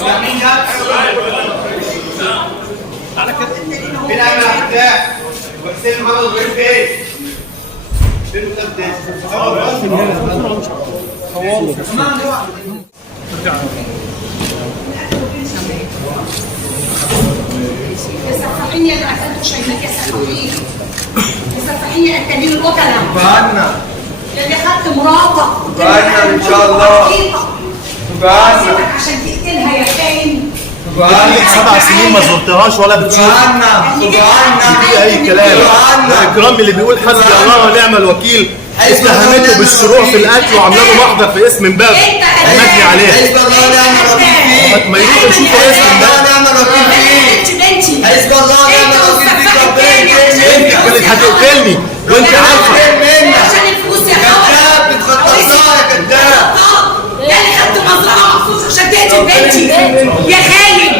تعالى كده. فين اعمل افتتاح؟ وحسين محمد ابراهيم فين؟ فين السفاحين اللي قتلتوا شايفاك يا سفاحين. السفاحين قتالين الوكلاء. فعلنا. اللي خدت مراتك. فعلنا ان شاء الله. فعلنا. عشان تقتلها يا خاين. بقالك 7 سنين ما زرتهاش ولا بتشوف. فعلنا. فعلنا. اي كلام. اكرام اللي بيقول حسبي الله ونعم الوكيل اتهمته بالشروع في القتل وعامله له محضر في اسم امبابه المجني عليه. حسبي الله ونعم الوكيل فيه. ما يروحوا يشوفوا اسم امبابه. نعم الوكيل فيه. حسبي الله ونعم الوكيل فيه. ربنا يكرمك. انت كانت هتقتلني وانت عارفه. عشان الفلوس يا كذاب بتخططها يا كذاب. يعني خدت مزرعه مخصوص عشان تقتل بنتي. يا خاين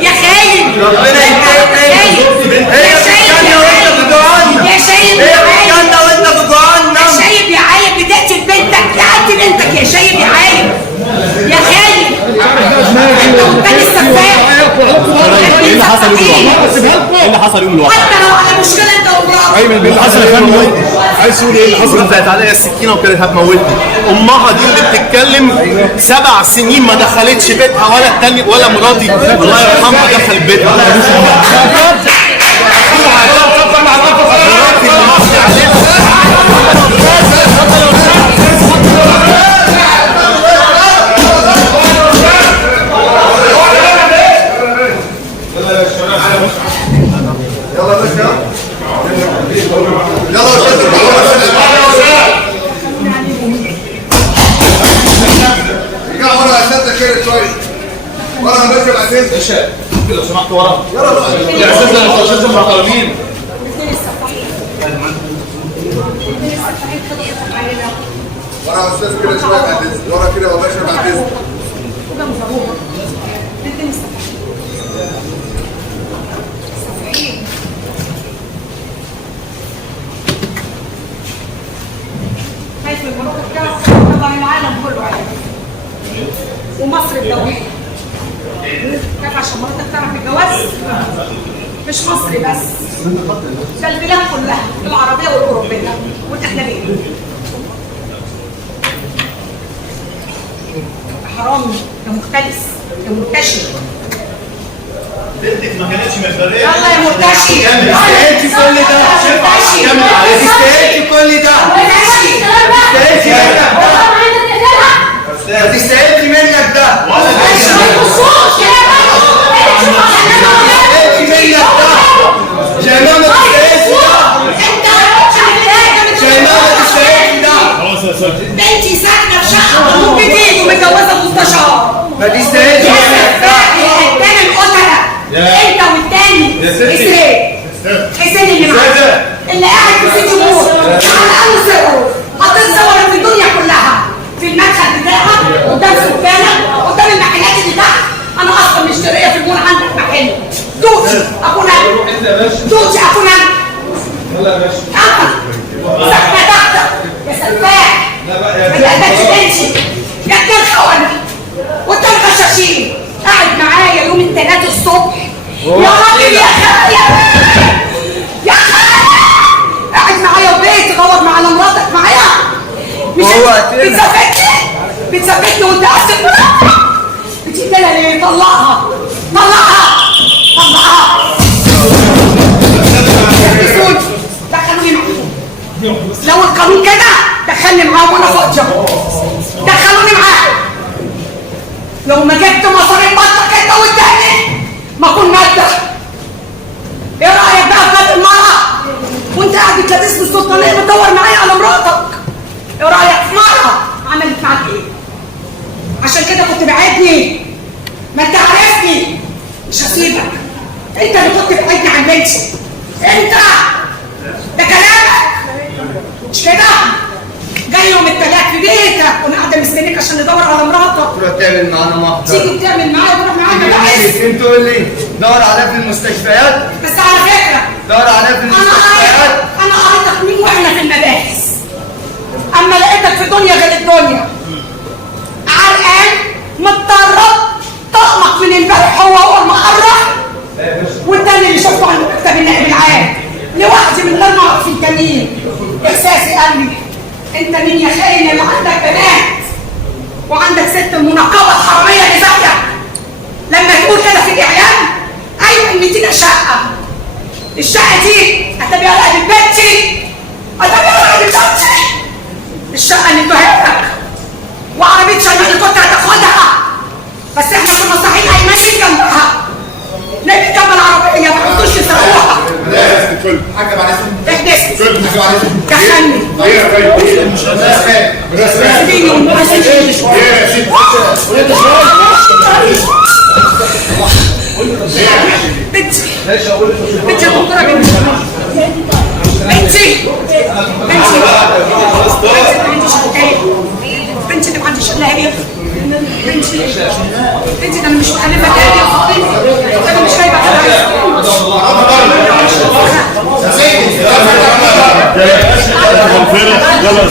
يا خاين. ربنا يكرمك. هي بتتكلم وانت في جهنم. يا شايب هي يا عايب. بتتكلم وانت في جهنم. يا شايب يا عايب بتقتل بنتك. تعدي بنتك يا شايب يا عايب. يا خاين انت والتاني السفاح. ايه اللي حصل يوم الواقعه؟ ايه اللي حصل يوم الواقعه؟ حتى لو على مشكله انت ومراتك. ايه اللي حصل يا فندم؟ عايز تقول ايه اللي حصل؟ رفعت عليا السكينه وكانت هتموتني. امها دي اللي بتتكلم 7 سنين ما دخلتش بيتها ولا التاني ولا مراتي الله يرحمها دخلت بيتها. يلا يا باشا. يلا يا شباب. ارجع ورا عشان تشيل شويه. ورا يا باشا العزيز. باشا لو سمحت ورا. يلا بقى. يا استاذ انا مش محترمين. ورا يا استاذ كده شويه بعد اذنك. ورا كده يا باشا بعد اذنك. خايف من المناطق بتاعتك طبعا العالم كله عارف ومصر الدولية. خايف عشان مراتك تعرف الجواز؟ مش مصر بس، ده البلاد كلها العربية والأوروبية والأجنبية. حرامي يا مختلس يا مرتشي. بنتك ما كانتش متبرئه. يلا يا مرتشي. تستاهلش كل ده. تستاهلش كل ده. ما تستاهلش منك ده. شيماء ما تستاهلش ده. بنتي ساكنه في شقه مضروب جديد ومتجوزه مستشار. ما تستاهلش يا منك ده. التاني القتله انت والتاني حسين اللي معاك اللي قاعد في سيتي مول على الاقل سرقه هتتصور في الدنيا كلها في المدخل بتاعك قدام سكانك قدام المحلات اللي تحت. انا اصلا مشتريه في المول عندك محل توتي اكون انا توتي اكون انا ساكنه تحتك يا سفاح. ما تقدرش تمشي يا اتنين خونه والتاني غشاشين قاعد معايا يوم الثلاث الصبح. يا راجل يا خايا يا خايا قاعد معايا وبيت دور على مراتك معايا. مش بتثبتني وانت قاعد بتقتلها ليه؟ طلعها طلعها طلعها. دخلوني معاهم. لو القانون كده دخلني معاهم وانا فاضيه. دخلوني معاهم. لو ما جبت مصاريف بطلك انت والتاني ما كنا نبدا. ايه رايك بقى في باب المرأة؟ وانت قاعد بتلبسني السلطانيه بتدور معايا على مراتك. ايه رايك في مرأة عملت معاك ايه؟ عشان كده كنت بعدني. ما انت عارفني مش هسيبك. انت اللي كنت بعدني عن بنتي. انت ده كلامك مش كده؟ جاي يوم الثلاث في بيتك وانا قاعده مستنيك عشان ندور على مراتك. تروح تعمل معانا محضر. تيجي تعمل معايا تروح معانا بس. انت تقول لي دور عليها في المستشفيات. بس على فكره دور عليها في المستشفيات. انا قريتك مين واحنا في المباحث. اما لقيتك في دنيا غير الدنيا. عرقان متطرب طقمك من انت مين يا خاين اللي عندك بنات وعندك ست منقبه حراميه اللي زيك لما تقول كده في الاعلام؟ ايوه ان دي شقه، الشقه دي هتبقى على بنتي، هتبقى على بنتي، الشقه اللي ادوها وعربيه شنطه اللي كنت هتاخدها، بس احنا كنا صاحيين ايمانين جنبها، نبي جنب العربيه ما حطوش يسرقوها. حاجه بعد اسمك احدث حاجه بعد اسمك دخلني سيبيني وما سيبنيش بنتي بنتي يا دكتوره بنتي بنتي اللي ما عنديش الا هي بنتي ده انا مش مخلفه تاني يا فاطمه، انا مش جايبه يلا